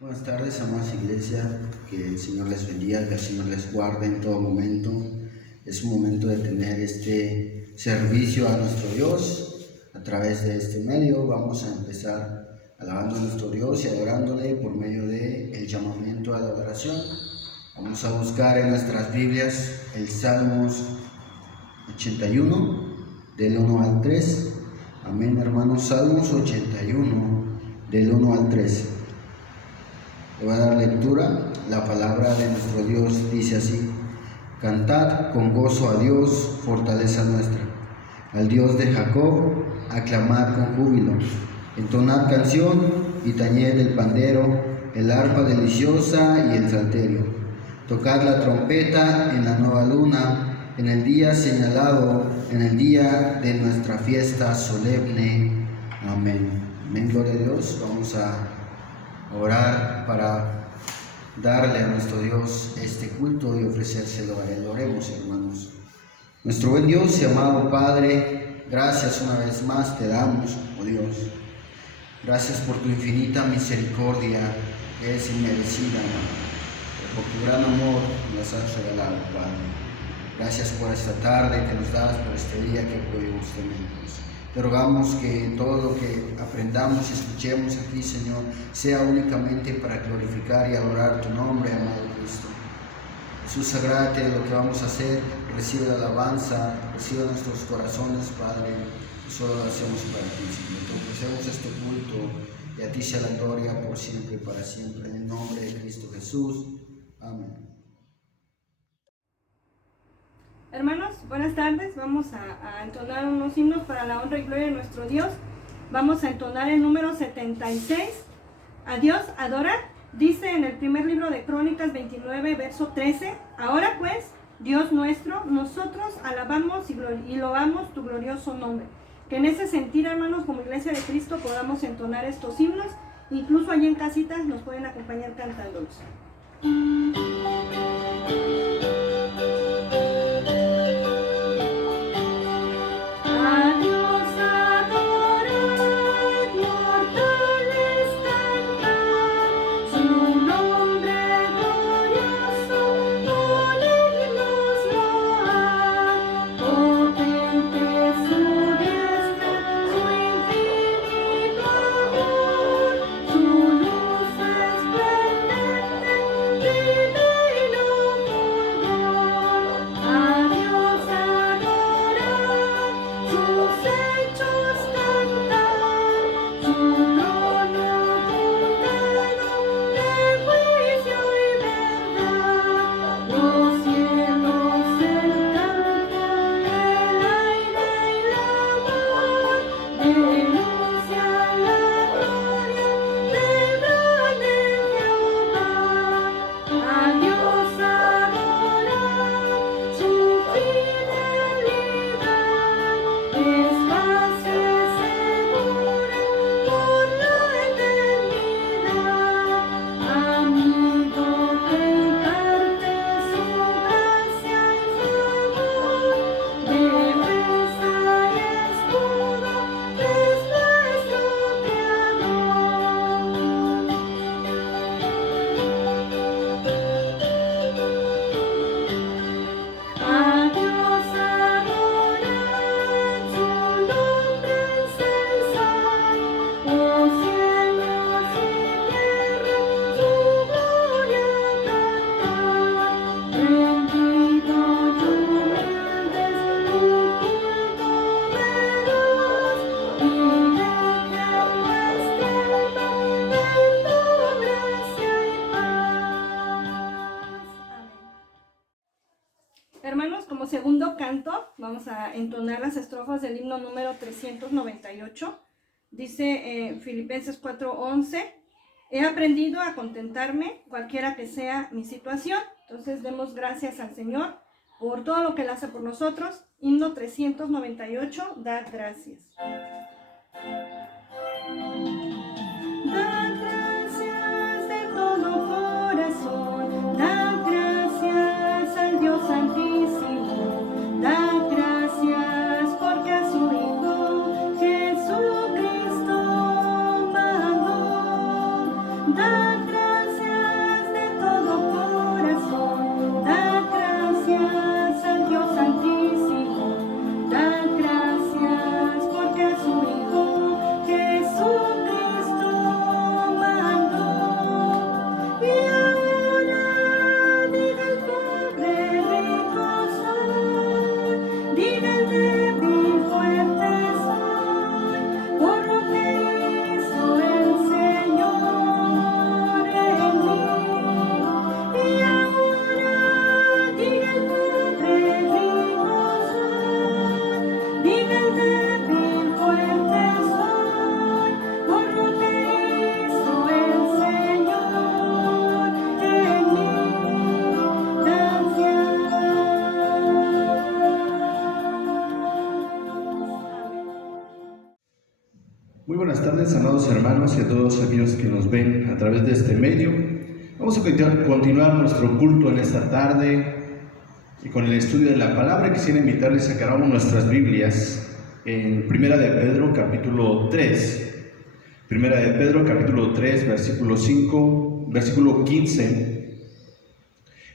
Buenas tardes, amadas iglesia, que el Señor les bendiga, que el Señor les guarde en todo momento. Es un momento de tener este servicio a nuestro Dios. A través de este medio vamos a empezar alabando a nuestro Dios y adorándole por medio del llamamiento a la adoración. Vamos a buscar en nuestras Biblias el Salmos 81, del 1 al 3. Amén, hermanos. Salmos 81, del 1 al 3. Le voy a dar lectura. La palabra de nuestro Dios dice así: Cantad con gozo a Dios, fortaleza nuestra. Al Dios de Jacob, aclamad con júbilo. Entonad canción y tañed el pandero, el arpa deliciosa y el salterio. Tocad la trompeta en la nueva luna, en el día señalado, en el día de nuestra fiesta solemne. Amén. Amén, gloria a Dios. Vamos a orar para darle a nuestro Dios este culto y ofrecérselo a Él. Oremos, hermanos. Nuestro buen Dios y amado Padre, gracias una vez más te damos, oh Dios. Gracias por tu infinita misericordia, que es inmerecida, por tu gran amor que nos has regalado, Padre. Gracias por esta tarde que nos das, por este día que pudimos tener. Te rogamos que todo lo que aprendamos y escuchemos aquí, Señor, sea únicamente para glorificar y adorar tu nombre, amado Cristo. Jesús, sagrate lo que vamos a hacer, recibe la alabanza, recibe nuestros corazones, Padre, y solo lo hacemos para ti, Señor. Te ofrecemos este culto y a ti sea la gloria por siempre y para siempre, en el nombre de Cristo Jesús. Amén. Hermanos, buenas tardes. Vamos a entonar unos himnos para la honra y gloria de nuestro Dios. Vamos a entonar el número 76. A Dios adora. Dice en el primer libro de Crónicas 29, verso 13. Ahora pues, Dios nuestro, nosotros alabamos y loamos tu glorioso nombre. Que en ese sentir, hermanos, como Iglesia de Cristo, podamos entonar estos himnos. Incluso allí en casitas nos pueden acompañar cantándolos. Hermanos, como segundo canto, vamos a entonar las estrofas del himno número 398. Dice Filipenses 4:11, he aprendido a contentarme cualquiera que sea mi situación. Entonces demos gracias al Señor por todo lo que Él hace por nosotros. Himno 398, dad gracias. Dad gracias de todo corazón, dad gracias al Dios Santísimo, dad gracias porque a su Hijo Jesucristo mandó, dad gracias. Muy buenas tardes, amados hermanos y a todos aquellos que nos ven a través de este medio. Vamos a continuar nuestro culto en esta tarde y con el estudio de la palabra. Quisiera invitarles a que abramos nuestras Biblias en Primera de Pedro, capítulo 3. Primera de Pedro, capítulo 3, versículo 15.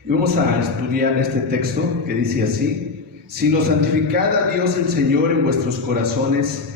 Y vamos a estudiar este texto que dice así: sino santificad a Dios el Señor en vuestros corazones,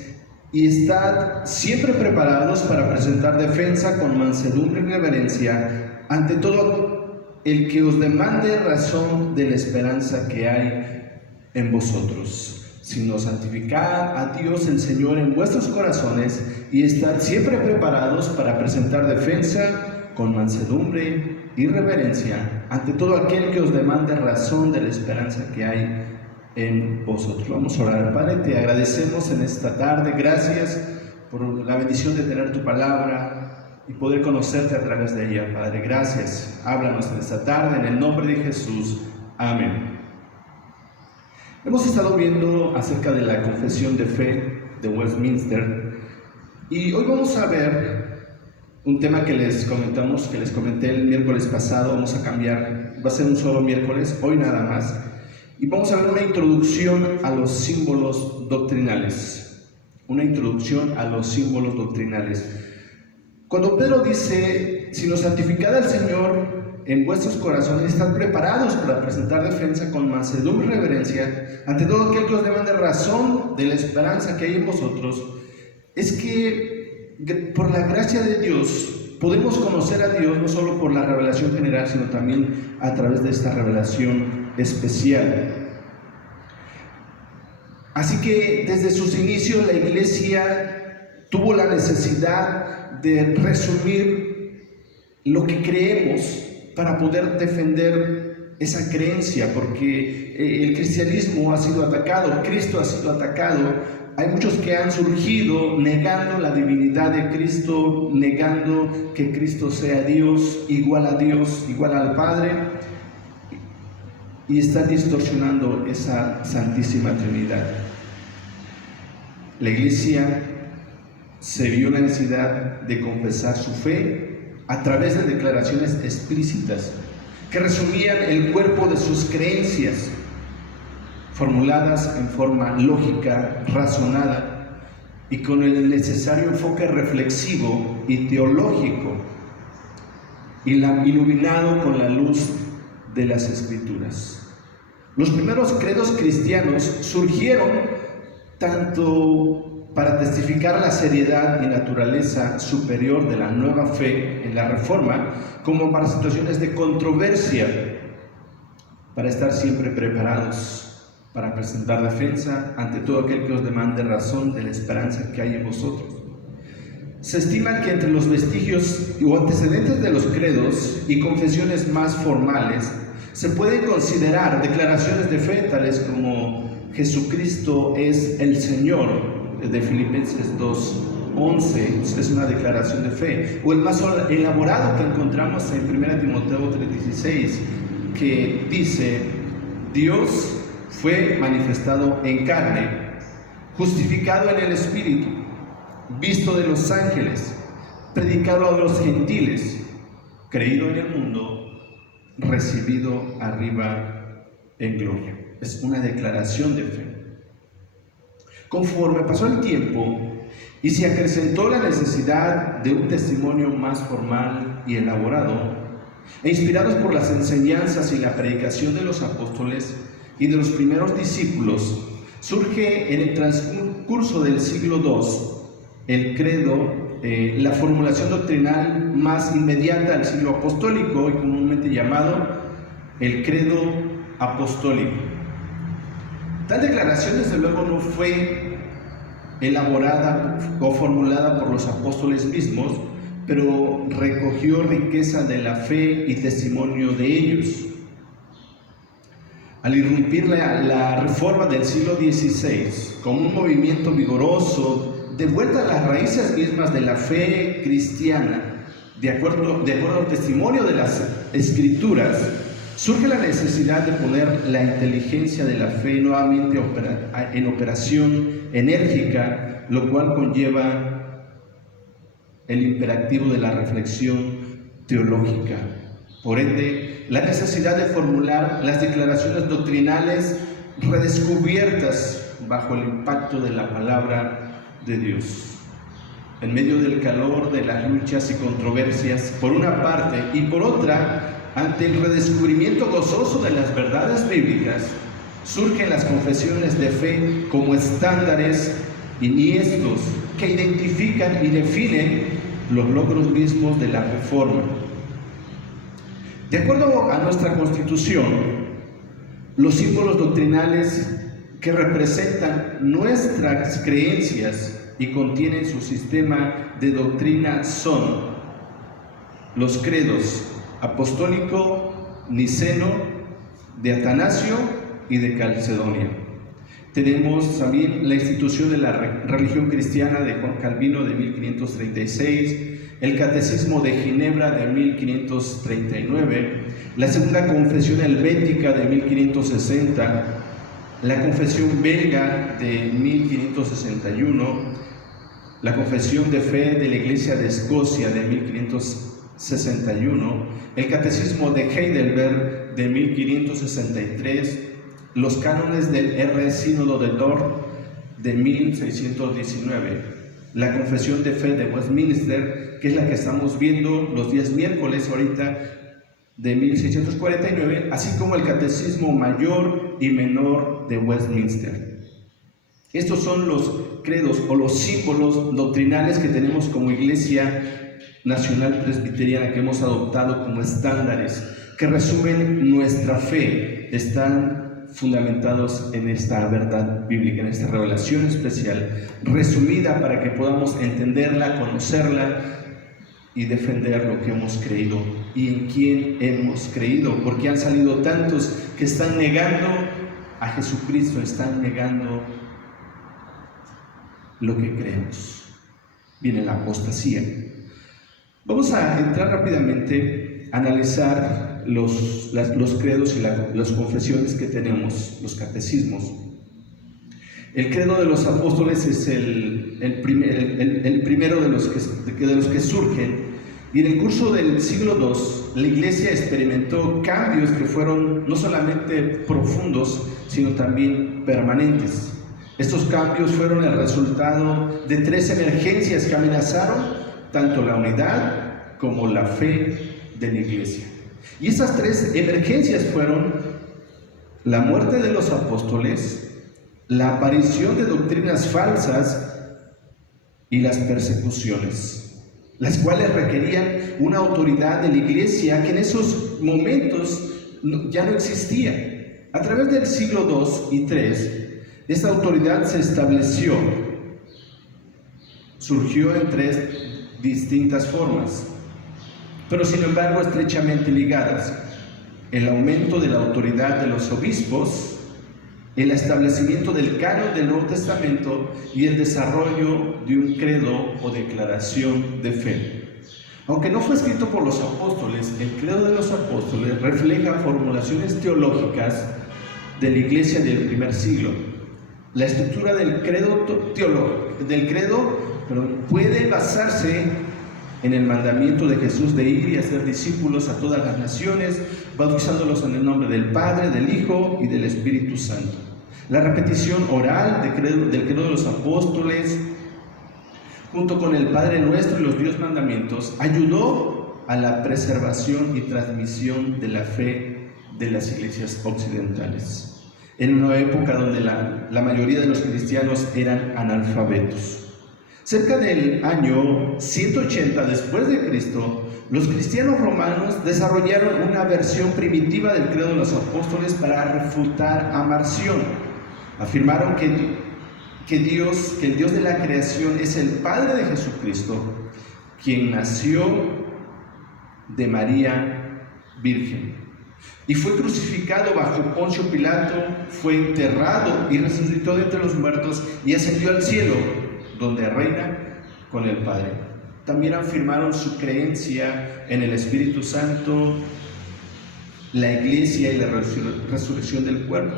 y estad siempre preparados para presentar defensa con mansedumbre y reverencia ante todo el que os demande razón de la esperanza que hay en vosotros. Sino santificad a Dios el Señor en vuestros corazones, y estad siempre preparados para presentar defensa con mansedumbre y reverencia ante todo aquel que os demande razón de la esperanza que hay en vosotros. Vamos a orar. Padre, te agradecemos en esta tarde. Gracias por la bendición de tener tu palabra y poder conocerte a través de ella, Padre. Gracias. Háblanos en esta tarde, en el nombre de Jesús. Amén. Hemos estado viendo acerca de la confesión de fe de Westminster, y hoy vamos a ver un tema que les comenté el miércoles pasado. Vamos a cambiar, va a ser un solo miércoles, hoy nada más. Y vamos a ver una introducción a los símbolos doctrinales. Una introducción a los símbolos doctrinales. Cuando Pedro dice: sino santificad al Señor en vuestros corazones, estad preparados para presentar defensa con mansedumbre y reverencia ante todo aquel que os demande razón de la esperanza que hay en vosotros, es que por la gracia de Dios podemos conocer a Dios no solo por la revelación general, sino también a través de esta revelación especial. Así que desde sus inicios la iglesia tuvo la necesidad de resumir lo que creemos para poder defender esa creencia, porque el cristianismo ha sido atacado, Cristo ha sido atacado. Hay muchos que han surgido negando la divinidad de Cristo, negando que Cristo sea Dios, igual al Padre, y están distorsionando esa Santísima Trinidad. La iglesia se vio la necesidad de confesar su fe a través de declaraciones explícitas que resumían el cuerpo de sus creencias, formuladas en forma lógica, razonada y con el necesario enfoque reflexivo y teológico, iluminado con la luz de las Escrituras. Los primeros credos cristianos surgieron tanto para testificar la seriedad y naturaleza superior de la nueva fe en la Reforma, como para situaciones de controversia, para estar siempre preparados para presentar defensa ante todo aquel que os demande razón de la esperanza que hay en vosotros. Se estima que entre los vestigios o antecedentes de los credos y confesiones más formales se pueden considerar declaraciones de fe tales como Jesucristo es el Señor, de Filipenses 2:11, es una declaración de fe, o el más elaborado que encontramos en 1 Timoteo 3:16, que dice: Dios fue manifestado en carne, justificado en el Espíritu, visto de los ángeles, predicado a los gentiles, creído en el mundo, recibido arriba en gloria. Es una declaración de fe. Conforme pasó el tiempo y se acrecentó la necesidad de un testimonio más formal y elaborado, e inspirados por las enseñanzas y la predicación de los apóstoles y de los primeros discípulos, surge en el transcurso del siglo II el credo, la formulación doctrinal más inmediata al siglo apostólico y comúnmente llamado el credo apostólico. Tal declaración desde luego no fue elaborada o formulada por los apóstoles mismos, pero recogió riqueza de la fe y testimonio de ellos. Al irrumpir la reforma del siglo XVI como un movimiento vigoroso de vuelta a las raíces mismas de la fe cristiana, de acuerdo al testimonio de las Escrituras, surge la necesidad de poner la inteligencia de la fe nuevamente en operación enérgica, lo cual conlleva el imperativo de la reflexión teológica. Por ende, la necesidad de formular las declaraciones doctrinales redescubiertas bajo el impacto de la palabra de Dios. En medio del calor de las luchas y controversias, por una parte, y por otra, ante el redescubrimiento gozoso de las verdades bíblicas, surgen las confesiones de fe como estándares iniestos que identifican y definen los logros mismos de la Reforma. De acuerdo a nuestra Constitución, los símbolos doctrinales que representan nuestras creencias y contienen su sistema de doctrina son los credos apostólico, niceno, de Atanasio y de Calcedonia. Tenemos también la institución de la religión cristiana de Juan Calvino de 1536, el Catecismo de Ginebra de 1539, la Segunda Confesión Helvética de 1560, la Confesión Belga de 1561, la Confesión de Fe de la Iglesia de Escocia de 1561, el Catecismo de Heidelberg de 1563, los cánones del R. Sínodo de Dort de 1619, la Confesión de Fe de Westminster, que es la que estamos viendo los días miércoles ahorita, de 1649, así como el Catecismo Mayor y Menor de Westminster. Estos son los credos o los símbolos doctrinales que tenemos como Iglesia Nacional Presbiteriana, que hemos adoptado como estándares, que resumen nuestra fe, están fundamentados en esta verdad bíblica, en esta revelación especial, resumida para que podamos entenderla, conocerla y defender lo que hemos creído y en quién hemos creído, porque han salido tantos que están negando a Jesucristo, están negando lo que creemos. Viene la apostasía. Vamos a entrar rápidamente a analizar los credos y las confesiones que tenemos, los catecismos. El credo de los apóstoles es el primero de los que surgen, y en el curso del siglo II la Iglesia experimentó cambios que fueron no solamente profundos, sino también permanentes. Estos cambios fueron el resultado de 3 emergencias que amenazaron tanto la unidad como la fe de la Iglesia. Y esas 3 emergencias fueron la muerte de los apóstoles, la aparición de doctrinas falsas y las persecuciones, las cuales requerían una autoridad de la Iglesia que en esos momentos ya no existía. A través del siglo II y III, esta autoridad se estableció, surgió en 3 distintas formas, pero sin embargo estrechamente ligadas: el aumento de la autoridad de los obispos, el establecimiento del canon del Nuevo Testamento y el desarrollo de un credo o declaración de fe. Aunque no fue escrito por los apóstoles, el credo de los apóstoles refleja formulaciones teológicas de la Iglesia del primer siglo. La estructura del credo puede basarse en el mandamiento de Jesús de ir y hacer discípulos a todas las naciones, bautizándolos en el nombre del Padre, del Hijo y del Espíritu Santo. La repetición oral del credo de los apóstoles, junto con el Padre Nuestro y los 10 mandamientos, ayudó a la preservación y transmisión de la fe de las iglesias occidentales, en una época donde la mayoría de los cristianos eran analfabetos. Cerca del año 180 después de Cristo, los cristianos romanos desarrollaron una versión primitiva del credo de los apóstoles para refutar a Marción. Afirmaron que el Dios de la creación es el Padre de Jesucristo, quien nació de María Virgen y fue crucificado bajo Poncio Pilato, fue enterrado y resucitó de entre los muertos y ascendió al cielo, donde reina con el Padre. También afirmaron su creencia en el Espíritu Santo, la Iglesia y la resurrección del cuerpo.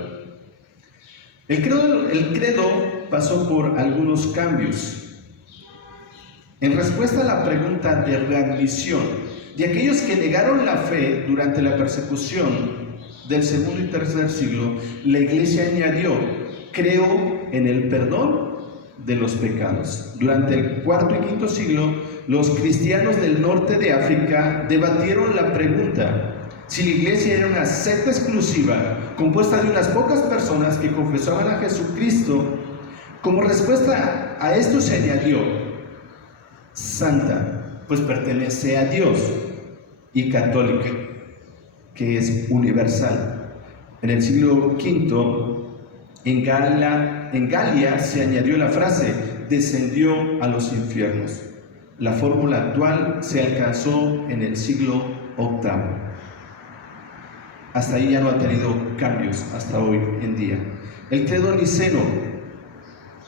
El credo pasó por algunos cambios. en respuesta a la pregunta de readmisión de aquellos que negaron la fe durante la persecución del segundo y tercer siglo, la iglesia añadió: creo en el perdón de los pecados. Durante el cuarto y quinto siglo, los cristianos del norte de África debatieron la pregunta si la iglesia era una secta exclusiva compuesta de unas pocas personas que confesaban a Jesucristo. Como respuesta a esto se añadió: santa, pues pertenece a Dios, y católica, que es universal. En el siglo V, en Galia se añadió la frase: descendió a los infiernos. La fórmula actual se alcanzó en el siglo VIII. Hasta ahí ya no ha tenido cambios hasta hoy en día. El credo niceno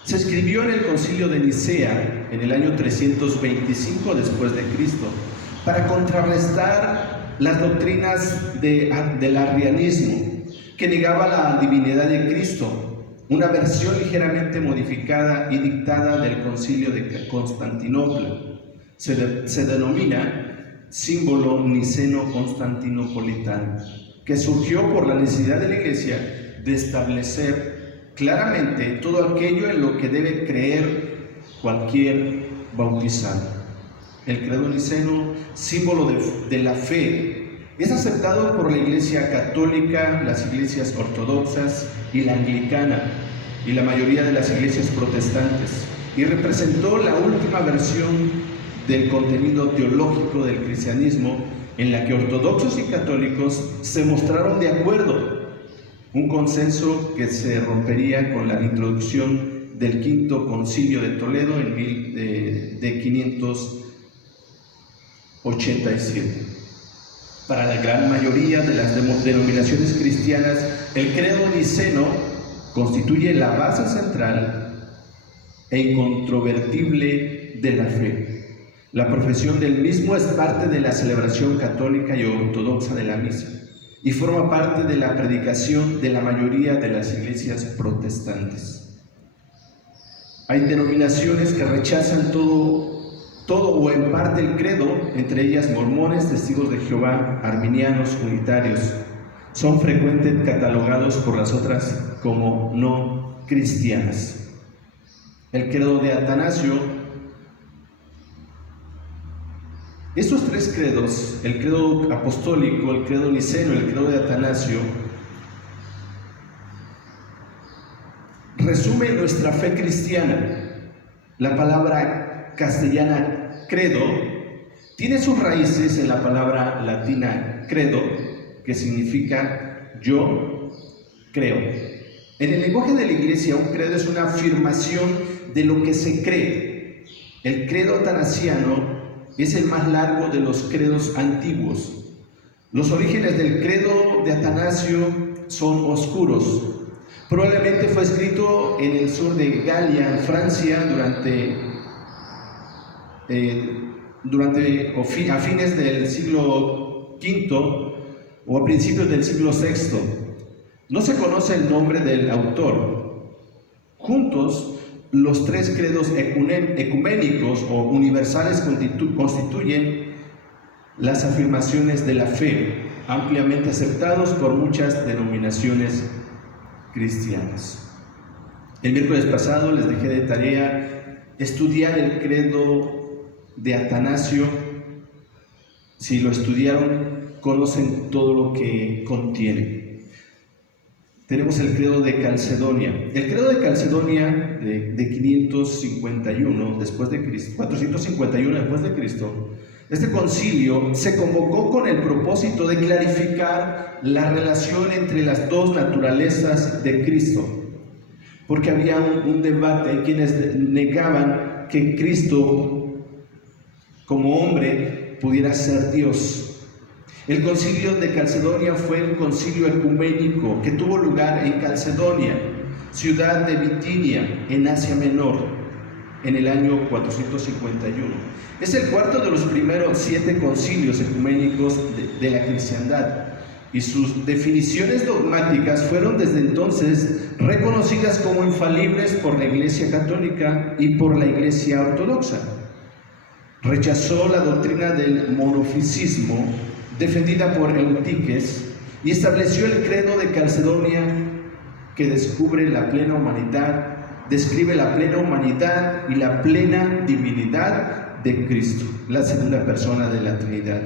se escribió en el Concilio de Nicea en el año 325 después de Cristo para contrarrestar las doctrinas del arrianismo, que negaba la divinidad de Cristo, una versión ligeramente modificada y dictada del Concilio de Constantinopla. Se denomina símbolo niceno-constantinopolitano, que surgió por la necesidad de la Iglesia de establecer claramente todo aquello en lo que debe creer cualquier bautizado. El credo niceno, símbolo de la fe, es aceptado por la Iglesia católica, las iglesias ortodoxas y la anglicana, y la mayoría de las iglesias protestantes, y representó la última versión del contenido teológico del cristianismo, en la que ortodoxos y católicos se mostraron de acuerdo, un consenso que se rompería con la introducción del Quinto Concilio de Toledo en 587. Para la gran mayoría de las denominaciones cristianas, el credo niceno constituye la base central e incontrovertible de la fe. La profesión del mismo es parte de la celebración católica y ortodoxa de la misa y forma parte de la predicación de la mayoría de las iglesias protestantes. Hay denominaciones que rechazan todo o en parte el credo, entre ellas mormones, testigos de Jehová, arminianos, unitarios. Son frecuentemente catalogados por las otras como no cristianas. El credo de Atanasio. Estos tres credos, el credo apostólico, el credo niceno, el credo de Atanasio, resumen nuestra fe cristiana. La palabra castellana credo tiene sus raíces en la palabra latina credo, que significa yo creo. En el lenguaje de la Iglesia, un credo es una afirmación de lo que se cree. El credo atanasiano es el más largo de los credos antiguos. Los orígenes del credo de Atanasio son oscuros. Probablemente fue escrito en el sur de Galia, en Francia, a fines del siglo V o a principios del siglo VI. No se conoce el nombre del autor. Juntos, los tres credos ecuménicos o universales constituyen las afirmaciones de la fe, ampliamente aceptados por muchas denominaciones cristianas. El miércoles pasado les dejé de tarea estudiar el credo de Atanasio. Si lo estudiaron, conocen todo lo que contiene. Tenemos el credo de Calcedonia. El credo de Calcedonia de 551 después de Cristo, 451 después de Cristo. Este concilio se convocó con el propósito de clarificar la relación entre las dos naturalezas de Cristo, porque había un debate. Hay quienes negaban que Cristo como hombre pudiera ser Dios. El concilio de Calcedonia fue un concilio ecuménico que tuvo lugar en Calcedonia, ciudad de Bitinia, en Asia Menor, en el año 451. Es el cuarto de los primeros 7 concilios ecuménicos de la cristiandad, y sus definiciones dogmáticas fueron desde entonces reconocidas como infalibles por la Iglesia católica y por la Iglesia ortodoxa. Rechazó la doctrina del monofisismo defendida por Eutiques y estableció el credo de Calcedonia, que describe la plena humanidad y la plena divinidad de Cristo, la segunda persona de la Trinidad.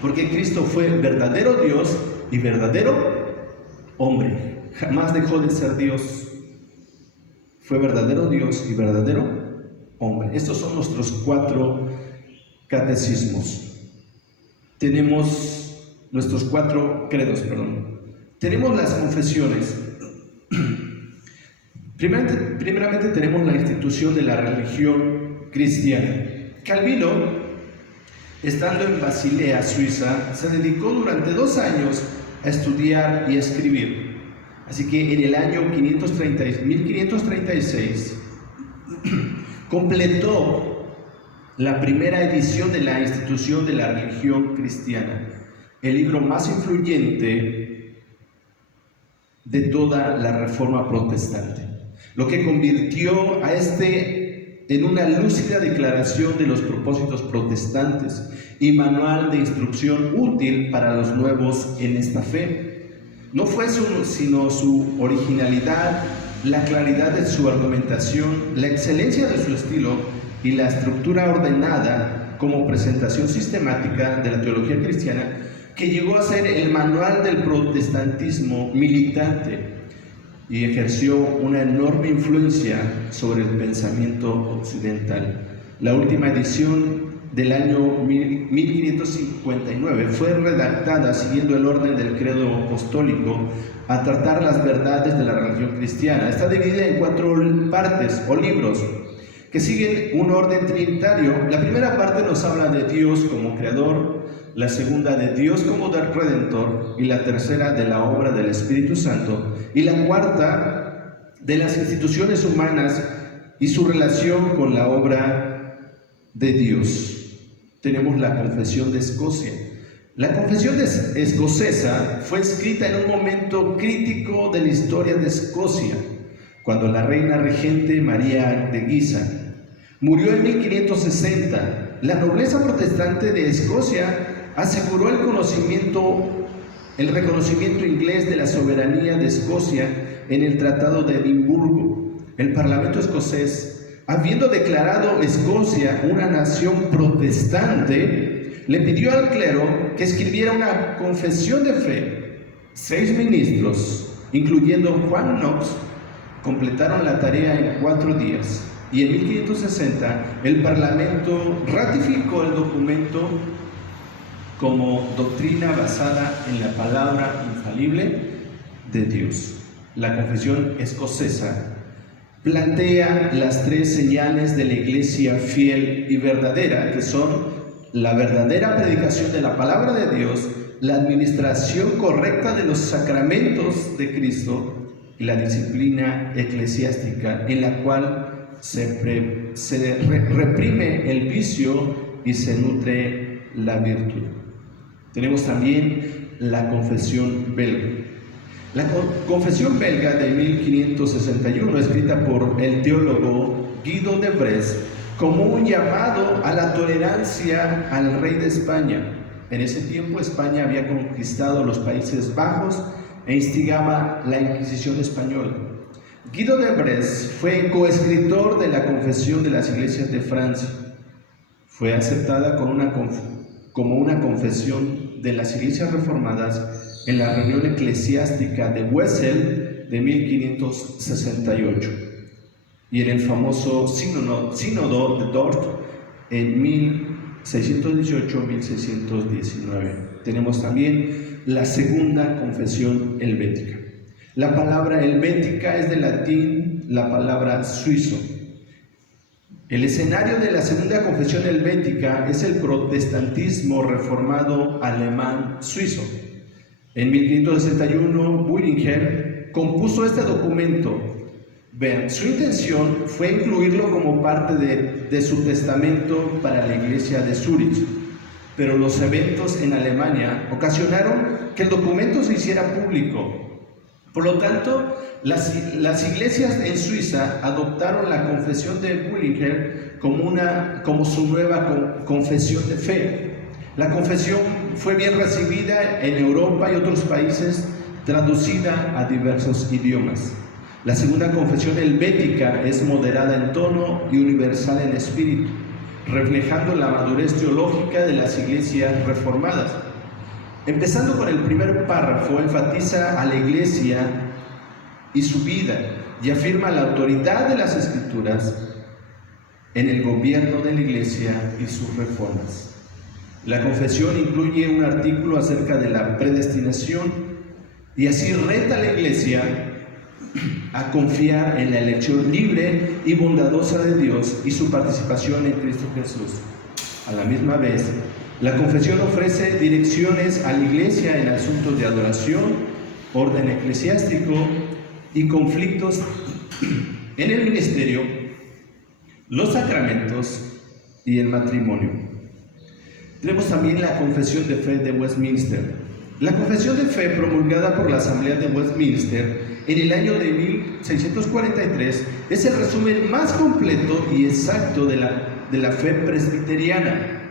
Porque Cristo fue verdadero Dios y verdadero hombre. Jamás dejó de ser Dios. Fue verdadero Dios y verdadero hombre. Estos son nuestros 4 catecismos. Tenemos nuestros 4 credos, Tenemos las confesiones. Primeramente tenemos la institución de la religión cristiana. Calvino, estando en Basilea, Suiza, se dedicó durante 2 años a estudiar y a escribir. Así que en el año 1536 completó la primera edición de la institución de la religión cristiana, el libro más influyente de toda la Reforma protestante, lo que convirtió a en una lúcida declaración de los propósitos protestantes y manual de instrucción útil para los nuevos en esta fe. No fue sino su originalidad, la claridad de su argumentación, la excelencia de su estilo y la estructura ordenada como presentación sistemática de la teología cristiana que llegó a ser el manual del protestantismo militante y ejerció una enorme influencia sobre el pensamiento occidental. La última edición del año 1559 fue redactada siguiendo el orden del credo apostólico a tratar las verdades de la religión cristiana. Está dividida en 4 partes o libros que siguen un orden trinitario. La primera parte nos habla de Dios como creador, la segunda de Dios como redentor y la tercera de la obra del Espíritu Santo y la cuarta de las instituciones humanas y su relación con la obra de Dios. Tenemos la Confesión de Escocia. La Confesión escocesa fue escrita en un momento crítico de la historia de Escocia, cuando la reina regente María de Guisa murió en 1560. La nobleza protestante de Escocia aseguró el reconocimiento inglés de la soberanía de Escocia en el Tratado de Edimburgo. El Parlamento escocés, habiendo declarado Escocia una nación protestante, le pidió al clero que escribiera una confesión de fe. 6 ministros, incluyendo Juan Knox, completaron la tarea en 4 días, y en 1560 el Parlamento ratificó el documento como doctrina basada en la palabra infalible de Dios. La Confesión escocesa plantea las 3 señales de la Iglesia fiel y verdadera, que son la verdadera predicación de la palabra de Dios, la administración correcta de los sacramentos de Cristo y la disciplina eclesiástica, en la cual se reprime el vicio y se nutre la virtud. Tenemos también la Confesión belga. La Confesión belga de 1561, escrita por el teólogo Guido de Bresse, como un llamado a la tolerancia al rey de España. En ese tiempo España había conquistado los Países Bajos e instigaba la Inquisición española. Guido de Bresse fue coescritor de la Confesión de las Iglesias de Francia. Fue aceptada como una confesión de las Iglesias Reformadas en la reunión eclesiástica de Wesel de 1568 y en el famoso Sínodo de Dort en 1618-1619. Tenemos también la segunda confesión helvética. La palabra helvética es del latín la palabra suizo. El escenario de la segunda confesión helvética es el protestantismo reformado alemán suizo. En 1561, Bullinger compuso este documento. Vean, su intención fue incluirlo como parte de su testamento para la iglesia de Zúrich, pero los eventos en Alemania ocasionaron que el documento se hiciera público. Por lo tanto, las iglesias en Suiza adoptaron la confesión de Bullinger como su nueva confesión de fe. La confesión fue bien recibida en Europa y otros países, traducida a diversos idiomas. La segunda confesión helvética es moderada en tono y universal en espíritu, reflejando la madurez teológica de las iglesias reformadas. Empezando con el primer párrafo, enfatiza a la iglesia y su vida y afirma la autoridad de las escrituras en el gobierno de la iglesia y sus reformas. La confesión incluye un artículo acerca de la predestinación y así reta a la iglesia a confiar en la elección libre y bondadosa de Dios y su participación en Cristo Jesús. A la misma vez, la confesión ofrece direcciones a la iglesia en asuntos de adoración, orden eclesiástico y conflictos en el ministerio, los sacramentos y el matrimonio. Tenemos también la Confesión de Fe de Westminster. La Confesión de Fe, promulgada por la Asamblea de Westminster en el año de 1643, es el resumen más completo y exacto de la fe presbiteriana,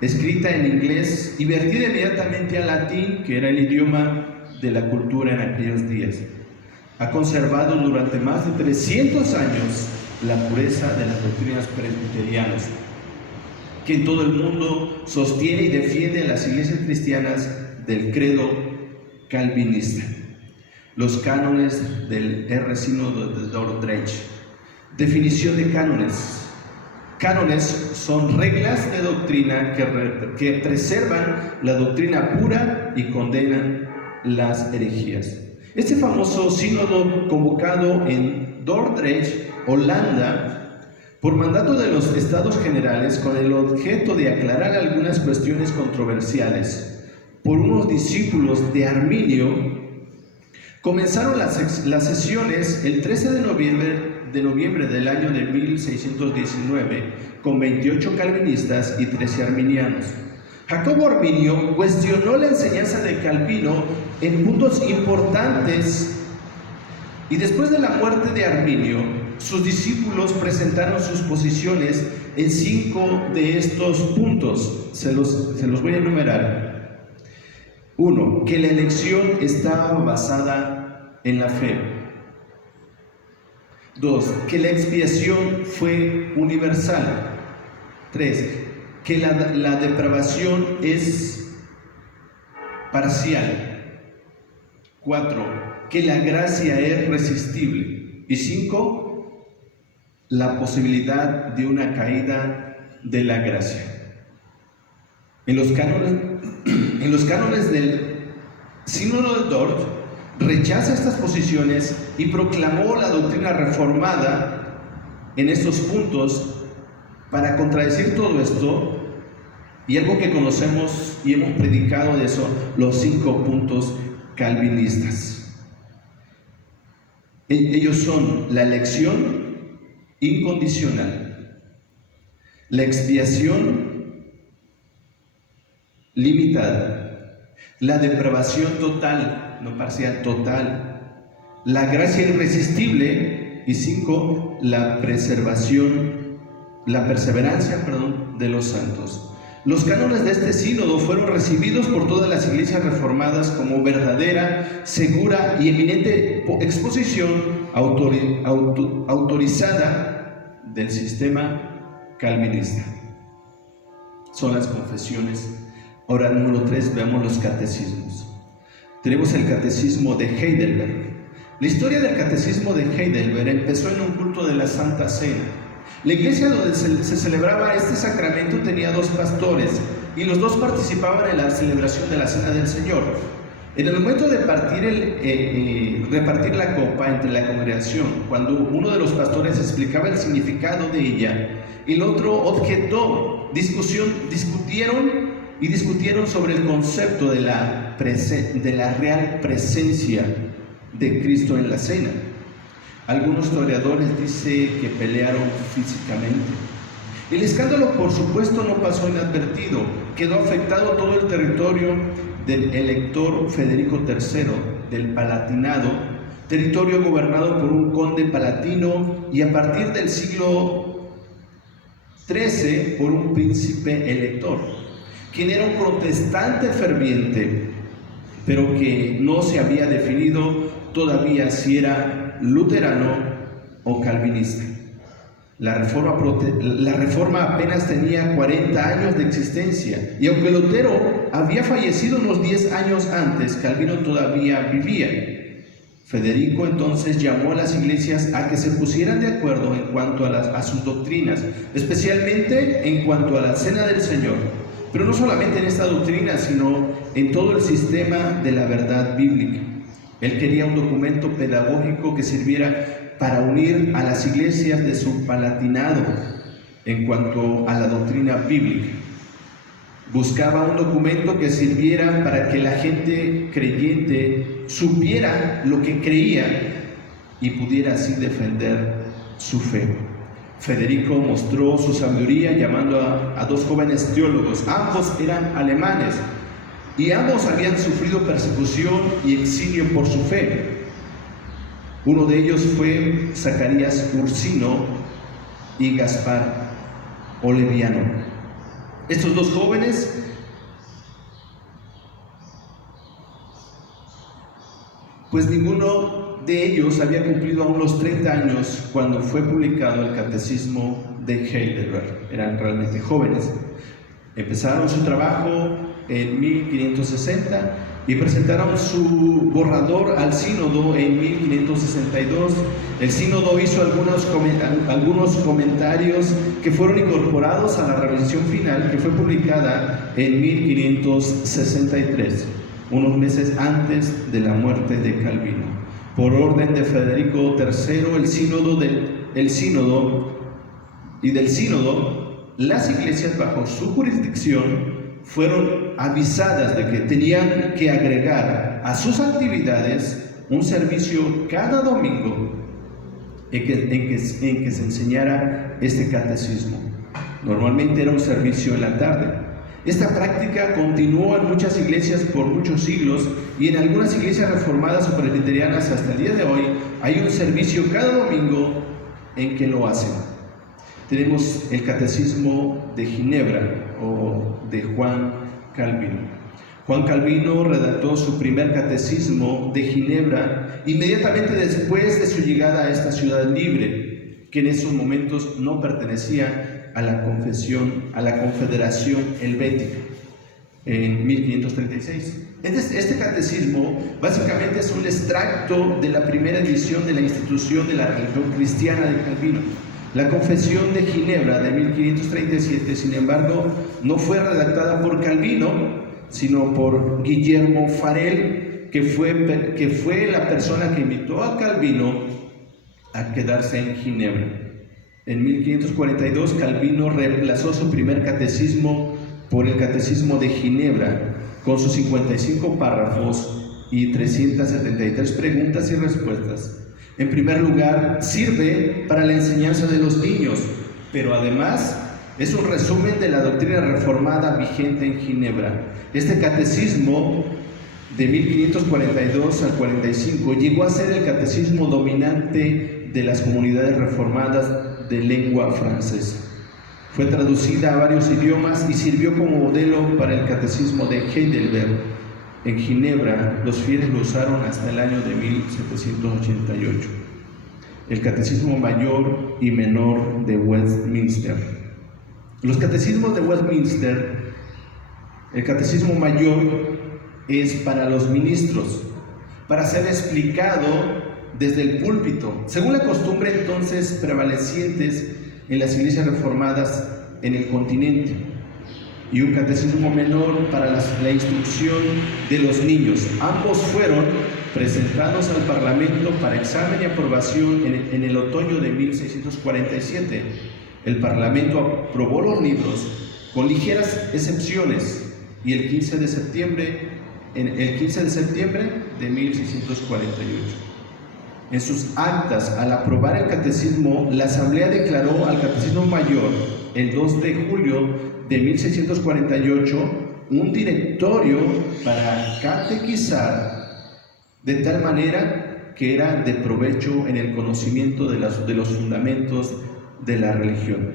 escrita en inglés y vertida inmediatamente al latín, que era el idioma de la cultura en aquellos días. Ha conservado durante más de 300 años la pureza de las doctrinas presbiterianas, que en todo el mundo sostiene y defiende las iglesias cristianas del credo calvinista. Los cánones del R. Sínodo de Dordrecht. Definición de cánones. Cánones son reglas de doctrina que preservan la doctrina pura y condenan las herejías. Este famoso sínodo, convocado en Dordrecht, Holanda, por mandato de los Estados Generales, con el objeto de aclarar algunas cuestiones controversiales por unos discípulos de Arminio, comenzaron las sesiones el 13 de noviembre del año de 1619 con 28 calvinistas y 13 arminianos. Jacobo Arminio cuestionó la enseñanza de Calvino en puntos importantes y después de la muerte de Arminio, sus discípulos presentaron sus posiciones en 5 de estos puntos. Se los voy a enumerar. 1. Que la elección estaba basada en la fe. 2. Que la expiación fue universal. 3. Que la depravación es parcial. 4. Que la gracia es resistible. Y 5. La posibilidad de una caída de la gracia. En los cánones del Sínodo de Dort, rechaza estas posiciones y proclamó la doctrina reformada en estos puntos para contradecir todo esto, y algo que conocemos y hemos predicado de eso, los 5 puntos calvinistas. Ellos son la elección incondicional, la expiación limitada, la depravación total, no parcial, total, la gracia irresistible, y 5, la perseverancia de los santos. Los cánones de este sínodo fueron recibidos por todas las iglesias reformadas como verdadera, segura y eminente exposición autorizada del sistema calvinista. Son las confesiones. Ahora, número 3, veamos los catecismos. Tenemos el catecismo de Heidelberg. La historia del catecismo de Heidelberg empezó en un culto de la Santa Cena. La iglesia donde se celebraba este sacramento tenía 2 pastores y los 2 participaban en la celebración de la Cena del Señor. En el momento de repartir la copa entre la congregación, cuando uno de los pastores explicaba el significado de ella y el otro objetó, discutieron sobre el concepto de la real presencia de Cristo en la cena. Algunos historiadores dicen que pelearon físicamente. El escándalo, por supuesto, no pasó inadvertido. Quedó afectado todo el territorio del elector Federico III del Palatinado, territorio gobernado por un conde palatino y a partir del siglo XIII por un príncipe elector, quien era un protestante ferviente, pero que no se había definido todavía si era luterano o calvinista. La reforma apenas tenía 40 años de existencia, y aunque Lutero había fallecido unos 10 años antes, Calvino todavía vivía. Federico entonces llamó a las iglesias a que se pusieran de acuerdo en cuanto a sus doctrinas, especialmente en cuanto a la Cena del Señor, pero no solamente en esta doctrina, sino en todo el sistema de la verdad bíblica. Él quería un documento pedagógico que sirviera para unir a las iglesias de su palatinado en cuanto a la doctrina bíblica. Buscaba un documento que sirviera para que la gente creyente supiera lo que creía y pudiera así defender su fe. Federico mostró su sabiduría llamando a dos jóvenes teólogos. Ambos eran alemanes y ambos habían sufrido persecución y exilio por su fe. Uno de ellos fue Zacarías Ursino y Gaspar Oleviano. Estos dos jóvenes pues ninguno de ellos había cumplido aún los 30 años cuando fue publicado el Catecismo de Heidelberg. Eran realmente jóvenes. Empezaron su trabajo en 1560 y presentaron su borrador al sínodo en 1562. El sínodo hizo algunos comentarios que fueron incorporados a la revisión final, que fue publicada en 1563, unos meses antes de la muerte de Calvino. Por orden de Federico III, del sínodo, las iglesias bajo su jurisdicción fueron avisadas de que tenían que agregar a sus actividades un servicio cada domingo en que se enseñara este catecismo. Normalmente era un servicio en la tarde. Esta práctica continuó en muchas iglesias por muchos siglos, y en algunas iglesias reformadas o presbiterianas hasta el día de hoy hay un servicio cada domingo en que lo hacen. Tenemos el Catecismo de Ginebra o de Juan Calvino. Juan Calvino redactó su primer catecismo de Ginebra inmediatamente después de su llegada a esta ciudad libre, que en esos momentos no pertenecía a la Confederación Helvética, en 1536. Este catecismo básicamente es un extracto de la primera edición de la institución de la religión cristiana de Calvino. La Confesión de Ginebra de 1537, sin embargo, no fue redactada por Calvino, sino por Guillermo Farel, que fue la persona que invitó a Calvino a quedarse en Ginebra. En 1542, Calvino reemplazó su primer catecismo por el Catecismo de Ginebra, con sus 55 párrafos y 373 preguntas y respuestas. En primer lugar, sirve para la enseñanza de los niños, pero además es un resumen de la doctrina reformada vigente en Ginebra. Este catecismo de 1542 al 45 llegó a ser el catecismo dominante de las comunidades reformadas de lengua francesa. Fue traducida a varios idiomas y sirvió como modelo para el catecismo de Heidelberg. En Ginebra, los fieles lo usaron hasta el año de 1788. El Catecismo Mayor y Menor de Westminster. Los catecismos de Westminster, el Catecismo Mayor es para los ministros, para ser explicado desde el púlpito, según la costumbre entonces prevalecientes en las iglesias reformadas en el continente, y un catecismo menor para la instrucción de los niños. Ambos fueron presentados al Parlamento para examen y aprobación en el otoño de 1647. El Parlamento aprobó los libros con ligeras excepciones, y el 15 de septiembre de 1648. En sus actas, al aprobar el catecismo, la Asamblea declaró al Catecismo Mayor, el 2 de julio de 1648, un directorio para catequizar, de tal manera que era de provecho en el conocimiento de los fundamentos de la religión.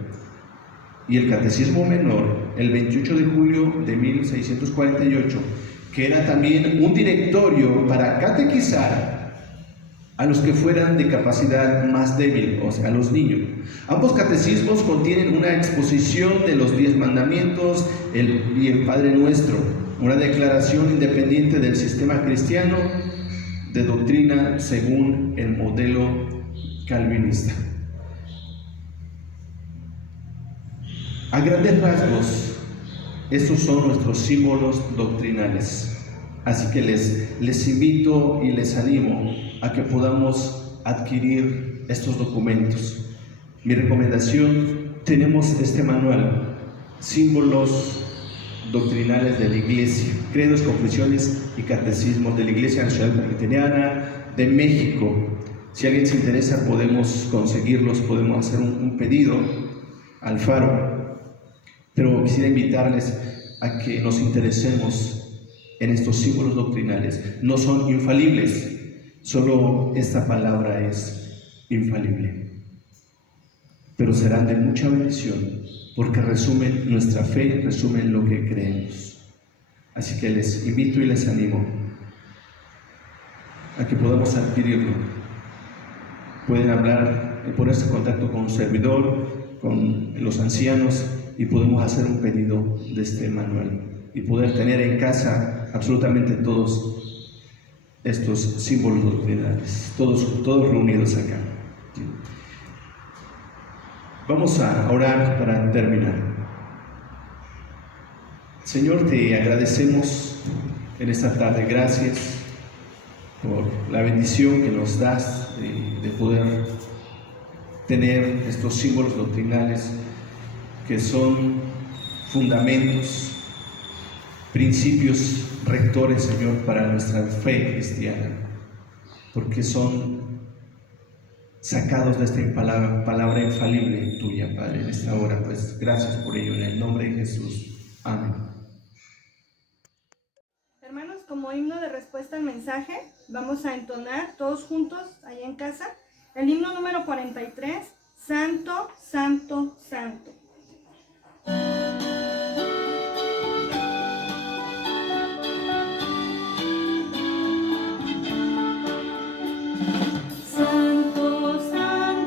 Y el Catecismo Menor, el 28 de julio de 1648, que era también un directorio para catequizar a los que fueran de capacidad más débil, o sea, a los niños. Ambos catecismos contienen una exposición de los 10 mandamientos y el Padre Nuestro, una declaración independiente del sistema cristiano de doctrina según el modelo calvinista. A grandes rasgos, estos son nuestros símbolos doctrinales. Así que les invito y les animo a que podamos adquirir estos documentos. Mi recomendación, tenemos este manual, Símbolos Doctrinales de la Iglesia, Credos, Confesiones y Catecismos de la Iglesia Nacional Presbiteriana de México. Si alguien se interesa, podemos conseguirlos, podemos hacer un pedido al Faro. Pero quisiera invitarles a que nos interesemos en estos símbolos doctrinales. No son infalibles, solo esta palabra es infalible. Pero serán de mucha bendición, porque resumen nuestra fe, resumen lo que creemos. Así que les invito y les animo a que podamos adquirirlo. Pueden hablar, ponerse en contacto con un servidor, con los ancianos, y podemos hacer un pedido de este manual y poder tener en casa absolutamente todos estos símbolos doctrinales, todos reunidos acá. Vamos a orar para terminar. Señor, te agradecemos en esta tarde. Gracias por la bendición que nos das de poder tener estos símbolos doctrinales que son fundamentos, principios rectores, Señor, para nuestra fe cristiana, porque son sacados de esta palabra infalible tuya, Padre, en esta hora. Pues gracias por ello, en el nombre de Jesús. Amén. Hermanos, como himno de respuesta al mensaje, vamos a entonar todos juntos allá en casa el himno número 43, Santo, Santo, Santo. Santo, Santo.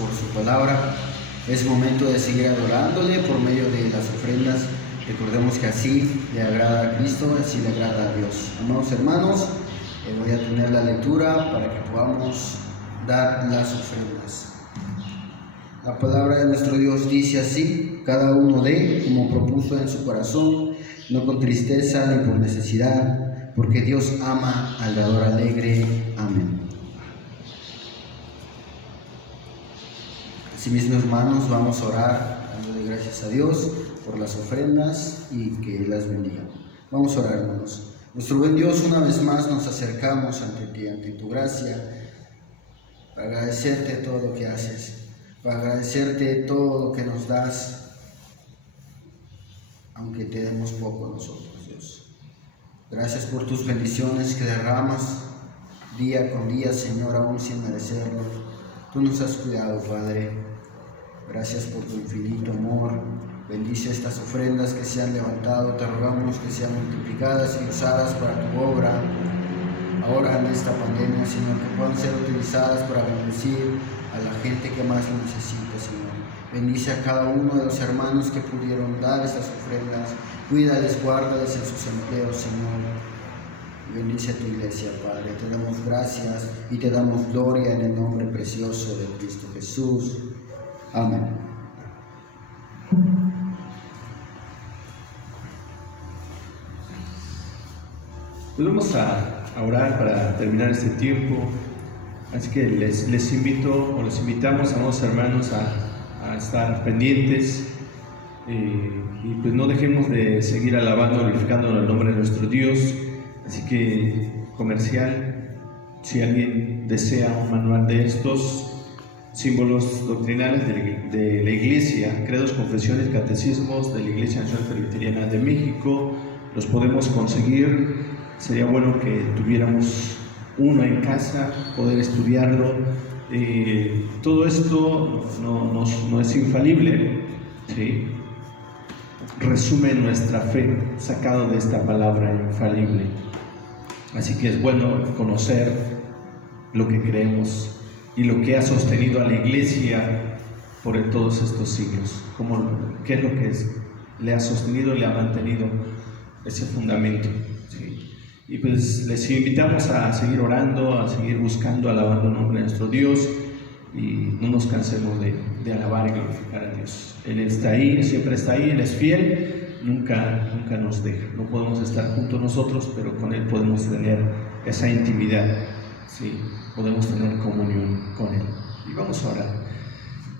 por su palabra. Es momento de seguir adorándole por medio de las ofrendas. Recordemos que así le agrada a Cristo, así le agrada a Dios. Amados hermanos, voy a tener la lectura para que podamos dar las ofrendas. La palabra de nuestro Dios dice así: cada uno dé como propuso en su corazón, no con tristeza ni por necesidad, porque Dios ama al dador alegre. Amén. Asimismo, hermanos, vamos a orar dándole gracias a Dios por las ofrendas y que las bendiga. Vamos a orar, hermanos. Nuestro buen Dios, una vez más nos acercamos ante ti, ante tu gracia, para agradecerte todo lo que haces, para agradecerte todo lo que nos das, aunque te demos poco a nosotros, Dios. Gracias por tus bendiciones que derramas día con día, Señor, aún sin merecerlo. Tú nos has cuidado, Padre. Gracias por tu infinito amor. Bendice estas ofrendas que se han levantado. Te rogamos que sean multiplicadas y usadas para tu obra. Ahora en esta pandemia, Señor, que puedan ser utilizadas para bendecir a la gente que más lo necesita, Señor. Bendice a cada uno de los hermanos que pudieron dar estas ofrendas. Cuídales, guárdales en sus empleos, Señor. Bendice a tu iglesia, Padre. Te damos gracias y te damos gloria en el nombre precioso de Cristo Jesús. Amén. Pues vamos a orar para terminar este tiempo. Así que les invito o les invitamos, amados hermanos, a estar pendientes y pues no dejemos de seguir alabando, glorificando el nombre de nuestro Dios. Así que, comercial, si alguien desea un manual de estos símbolos doctrinales de la Iglesia, credos, confesiones, catecismos de la Iglesia Nacional Presbiteriana de México, los podemos conseguir. Sería bueno que tuviéramos uno en casa, poder estudiarlo. Todo esto no es infalible, ¿sí? Resume nuestra fe sacado de esta palabra infalible. Así que es bueno conocer lo que creemos y lo que ha sostenido a la Iglesia por todos estos siglos. ¿Qué es lo que le ha sostenido y le ha mantenido ese fundamento? ¿Sí? Y pues les invitamos a seguir orando, a seguir buscando, alabando el nombre de nuestro Dios, y no nos cansemos de alabar y glorificar a Dios. Él está ahí, siempre está ahí, Él es fiel, nunca nos deja. No podemos estar junto a nosotros, pero con Él podemos tener esa intimidad, ¿sí? Podemos tener comunión con Él. Y vamos a orar.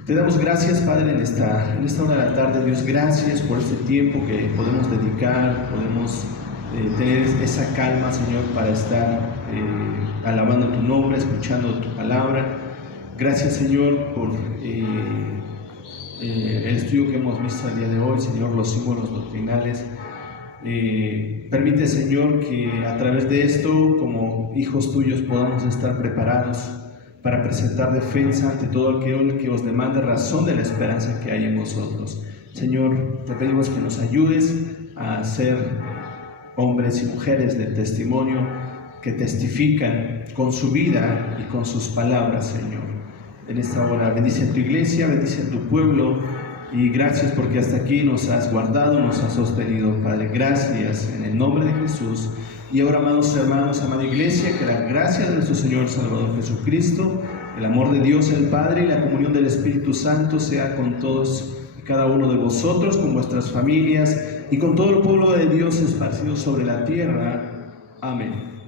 Te damos gracias, Padre, en esta hora de la tarde. Dios, gracias por este tiempo que podemos dedicar, podemos tener esa calma, Señor, para estar alabando tu nombre, escuchando tu palabra. Gracias, Señor, por el estudio que hemos visto el día de hoy, Señor, los símbolos doctrinales. Permite, Señor, que a través de esto, como hijos tuyos, podamos estar preparados para presentar defensa ante todo aquel que os demande razón de la esperanza que hay en vosotros. Señor, te pedimos que nos ayudes a ser hombres y mujeres de testimonio que testifican con su vida y con sus palabras, Señor. En esta hora bendice a tu iglesia, bendice a tu pueblo, y gracias porque hasta aquí nos has guardado, nos has sostenido, Padre. Gracias en el nombre de Jesús. Y ahora, amados hermanos, amada iglesia, que la gracia de nuestro Señor Salvador Jesucristo, el amor de Dios el Padre y la comunión del Espíritu Santo sea con todos y cada uno de vosotros, con vuestras familias y con todo el pueblo de Dios esparcido sobre la tierra. Amén.